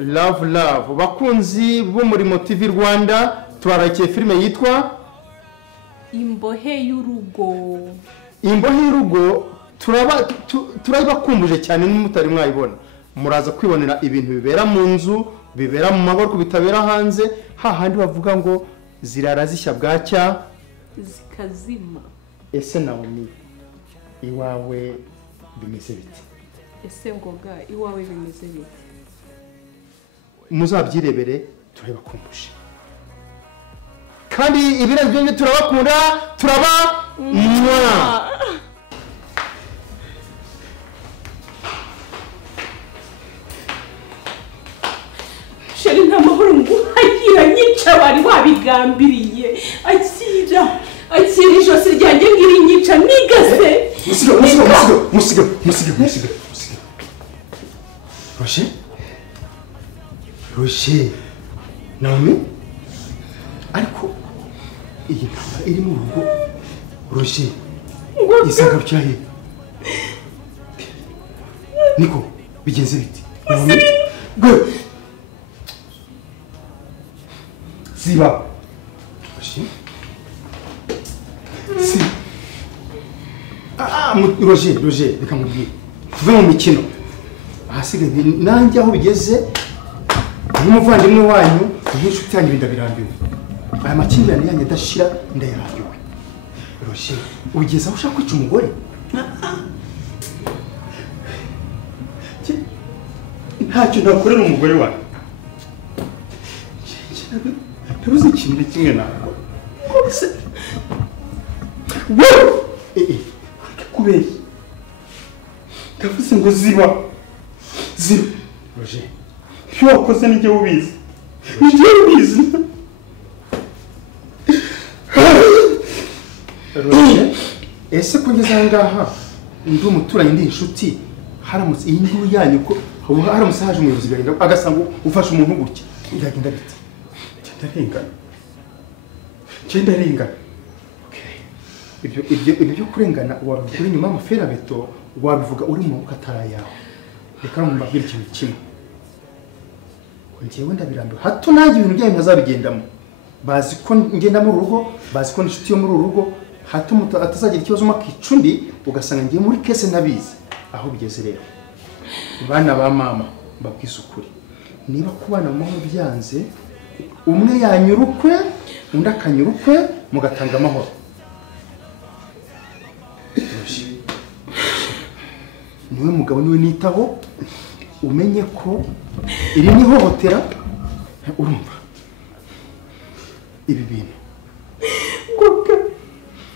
Love bakunzi b'umurimo TV Rwanda twarakiye filime yitwa Imbohe y'urugo. Imbohe y'urugo turabakumbuje cyane n'umutari mwayibona. Muraza kwibonera ibintu bibera mu nzu, bibera mu magoroko bitabera hanze, hahandi bavuga ngo zirara zishya bwacya zikazima. Ese Naomi iwawe bimeze bite? Ese ngoga iwawe bimeze bite? Muzabyirebere turabakumbuje. Kandi ibirezi byo turabakunda turaba Sheri nta mahoro nguhagira nyica bari wabigambiriye. Akira ijosi ryanjye ngiri nyica nigase. Musiga. Roger Naomi ariko iyi ntambara iri mu rugo Roger isaga byaye Niko bigenze biti Naomi Ziba Roger reka mubwire tuve mu mikino ahasigaye nanjye aho bigeze n'umuvandimwe wanyu n'inshuti yanyu ndabirambiwe aya makimbirane yanyu adashira ndayarambiwe Roger ugeze aho ushaka kwica umugore ntacyo nakorera umugore wawe ntabuze ikintu kimwe nawe kubera ndavuze ngo ziba Roger icyo wakoze nijye ubizi Roger ese kugeza ngaha ndi umuturanyi ndi inshuti haramutse iyi nduru yanyu ko haramutse haje umuyobozi byagenda agasanga ufasha umuntu gutya byagenda bite ndarengana ibyo byo kurengana wabivuga inyuma y'amaferabeto wabivuga uri mu maboko atari yawe reka mbabwire ikintu kimwe njyewe ndabirambiwe hato nanjye ibintu byanyu ntazabigendamo bazi ko ngenda mu rugo bazi ko n'inshuti yo muri uru rugo hato atazagira ikibazo makicundi ugasanga ngiye muri kese ntabizi aho bigeze rero bana ba mama mbabwiza ukuri niba kubana mu mahoro byanze umwe yanyurukwe undi akanyurukwe mugatanga amahoro niwe mugabo niwe nitaho umenye ko iri ni hohotera urumva ibi bintu ngoga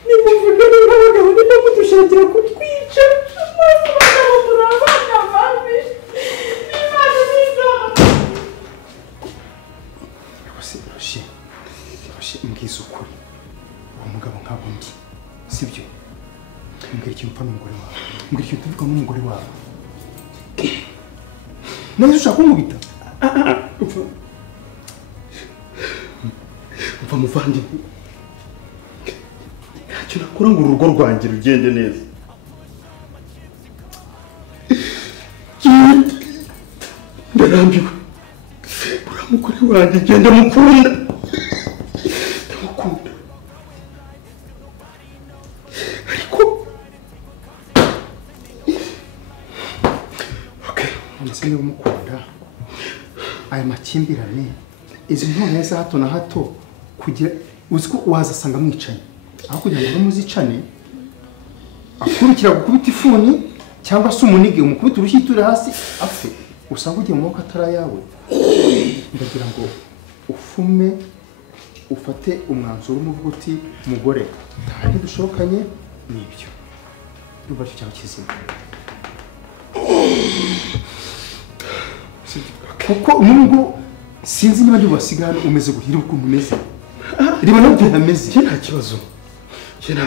nimuvuga n'abagabo niba mudushakira kutwica abagabo turabana babi n'imana n'ingabo Roger mbwiza ukuri uwo mugabo nk'abo ndi sibyo mbwira ikintu upfa n'umugore wawe mbwira ikintu tuvuga n'umugore wawe neza ushaka kumubita upfa muvandimwe ntacyo nakora ngo urugo rwanjye rugende neza ndarambiwe uriya mugore wanjye genda mukunda ndamukunda ariko ndetse niba umukunda aya makimbirane izi ntore za hato na hato kugira uzi ko wazasanga mwicanye aho kugira ngo muzicane akurikira gukubita ifuni cyangwa se umunige umukubita urushiture hasi apfe usanga ugiye mu maboko atari yawe ndagira ngo ufume ufate umwanzuro umuvuga uti mugore ntabwo dushokanye nibyo ndumva cyo cyaba kizima kuko nubwo sinzi niba ndi basiga hano umeze gutira ukuntu umeze riba nabyo hameze nta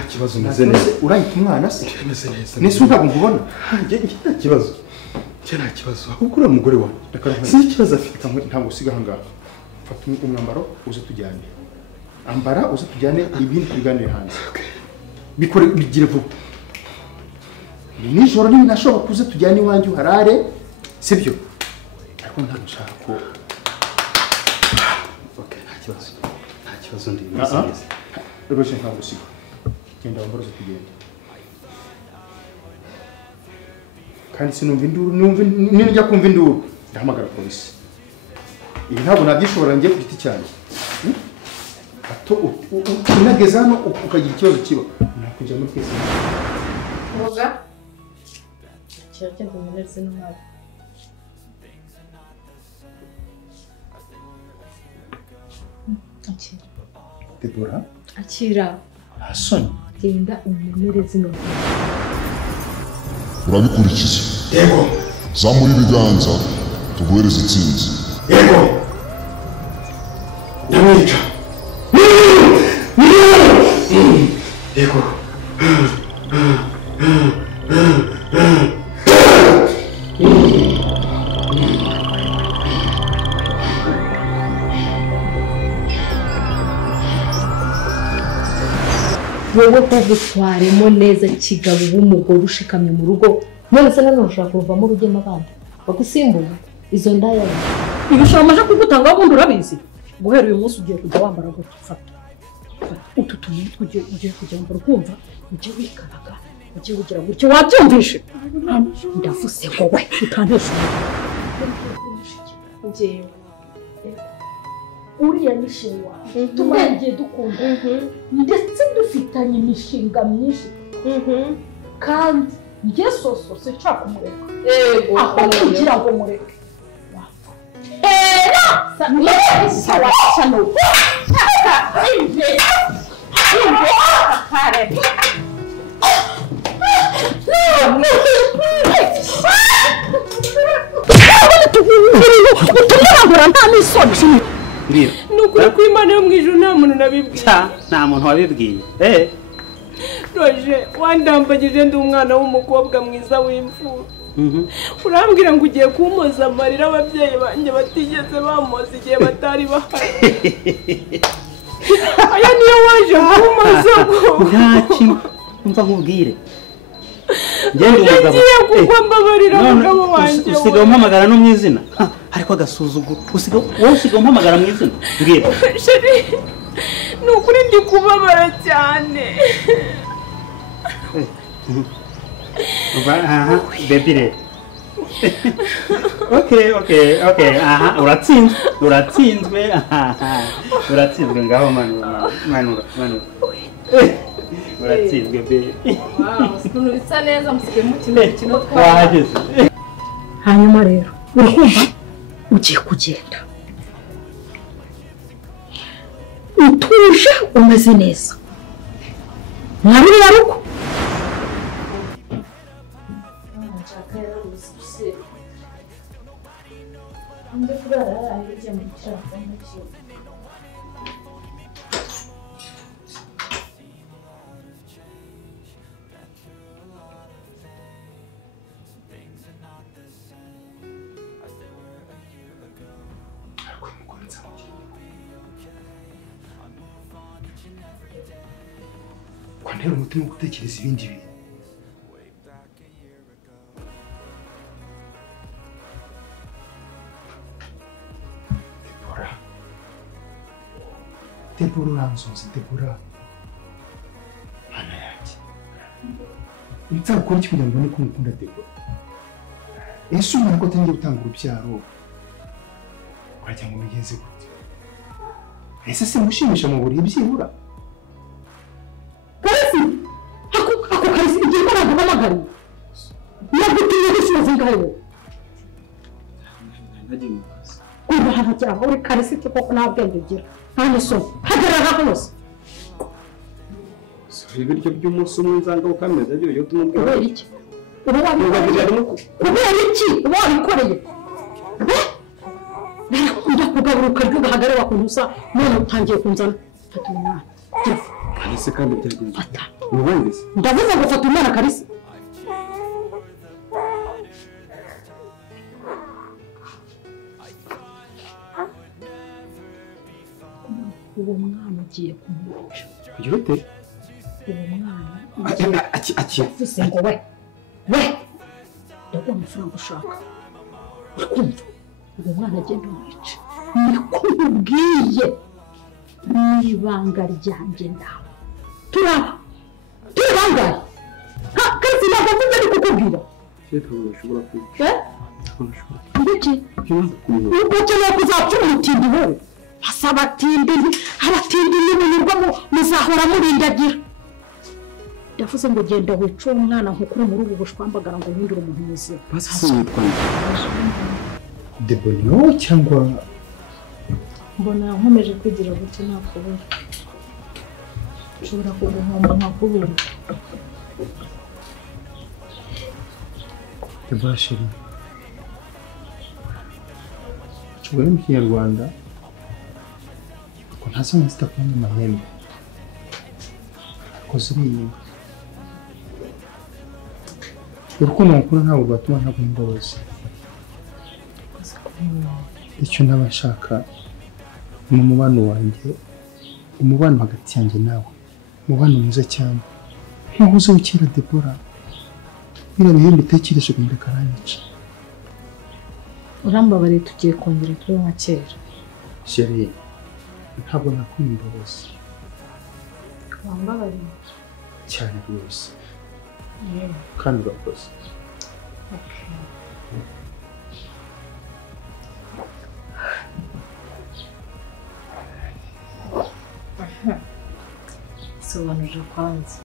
kibazo meze neza urahita umwana se meze neza nese ntabwo nkubona nta kibazo ahubwo uriya mugore wawe si ikibazo afite ntabwo usiga aha ngaha fata umwambaro uze tujyane ambara uze tujyane ibindi tubiganire hanze bikore bigire vuba nijoro niba nashoboka uze tujyane iwanjye uharare sibyo ko ntabishaka ko okay nta kibazo ndi neza rwose ntabwo usiga genda wamboroze kugenda kandi sinumva induru nijya kumva induru ndahamagara polisi ibi ntabwo nabyishobora ngiye ku giti cyanjye unageze hano ukagira ikibazo kiba nakujya muri kese Boga kiragenda umunezero n'umwari akira Debora akira hasoni genda umunezero n'umwari urabikurikiza yego zamura ibiganza tuguhereze intsinzi yego ndamwica yego wowe ntugutwaremo neza kigabo w'umugore ushikamye mu rugo none se nanone ushaka kuvamo urugema abandi bagusimbuye izo ndaya ibishoro amaje kugutanga wundi urabizi guhera uyu munsi ugiye kujya wambara gutya fata utu tuntu ugiye kujya wambara ukumva ujye wikaraga ujye ugira gutya wabyumvishe ndavuze ngo we utantesha njyewe uriya ni shewa tubagiye dukunda ndetse dufitanye imishinga myinshi kandi njye soso sinshaka kumureka aho kugira ngo mureke sawa cyane nukuri ko Imana yo mu ijuru nta muntu nabibwiye nta muntu wabibwiye Roje wandambagije ndi umwana w'umukobwa mwiza w'imfura urambwira ngo ugiye kumpoza amarira ababyeyi banjye batigeze bamoza igihe batari bahari aya niyo waje kumpoza nta kintu umva nkubwire ngiye kuko mbabarira umugabo wanjye usigaye umpamagara no mu izina ariko agasuzuguro wowe usigaye umpamagara mu izina mbwira sheri ni ukuri ndi kubabara cyane baby rero okay uratsinzwe ngaho manura uratsinzwe baby ukuntu bisa neza musigaye mukino wahageze hanyuma rero urumva ugiye kugenda utuje umeze neza nkaruriya rugo kwantera umutima wo gutekereza ibindi bintu Debora uranzoza Debora mana yanjye nzakora iki kugira ngo mbone ko mukunda Debora ese umwana ko atangiye gutanga urubyaro wagira ngo bigeze gute ese simushimisha mu buriri byibura karisi ako karisi igihe baraguhamagariye nagutumye gusubiza ngaho nagiye mu kazi kumva hano cyangwa uri karisi koko nta bwenge ugira hano so hagarara hose ibiryo by'umunsi umwe nzanga ukameze byo yo tumubwira kubera iki uba wabikoreye kubera iki uba wabikoreye ujya kugaburuka ukarya ugahagarara wakuntu usa none utangiye kunzana fata umwana karisi kandi byagenze fata ubundi ndavuze ngo fata umwana karisi uwo mwana ugiye kumwica kugira ute uwo mwana aki uvuze ngo we ndaguha amafaranga ushaka urakumva uwo mwana agenda umwica niko nkubwiye n'ibanga ryanjye nawe turaba bangahe kazi ntabwo mvuze ari kukubwira ndetse ukeneye kuzapfa umutindi wowe hasa abatindi n'ubunyurwa muzahora murindagira ndavuze ngo genda wica uwo mwana nkukure muri ubu bushwambagara ngo uhindure umuntu muzima basi se witwa Debonyo cyangwa mbona nkomeje kwigira gutya nakubura nshobora kuguhomba nkakubura Debora sheri nshobora mu kinyarwanda ko ntazo nzitakumenya amahembe ko ziriye urukundo mukuru ntabwo rwatuma ntabwo imbabazi icyo nabashaka ni umubano wanjye umubano hagati yanjye nawe umubano mwiza cyane ntuhuze ukira Debora biriya bihembe itekereje ngo ndakaranyica urambabariye tugiye kongera tube nka kera sheri ntabwo nakwiye imbabazi wambabariye cyane rwose kandi urakoze sobanurira kwanza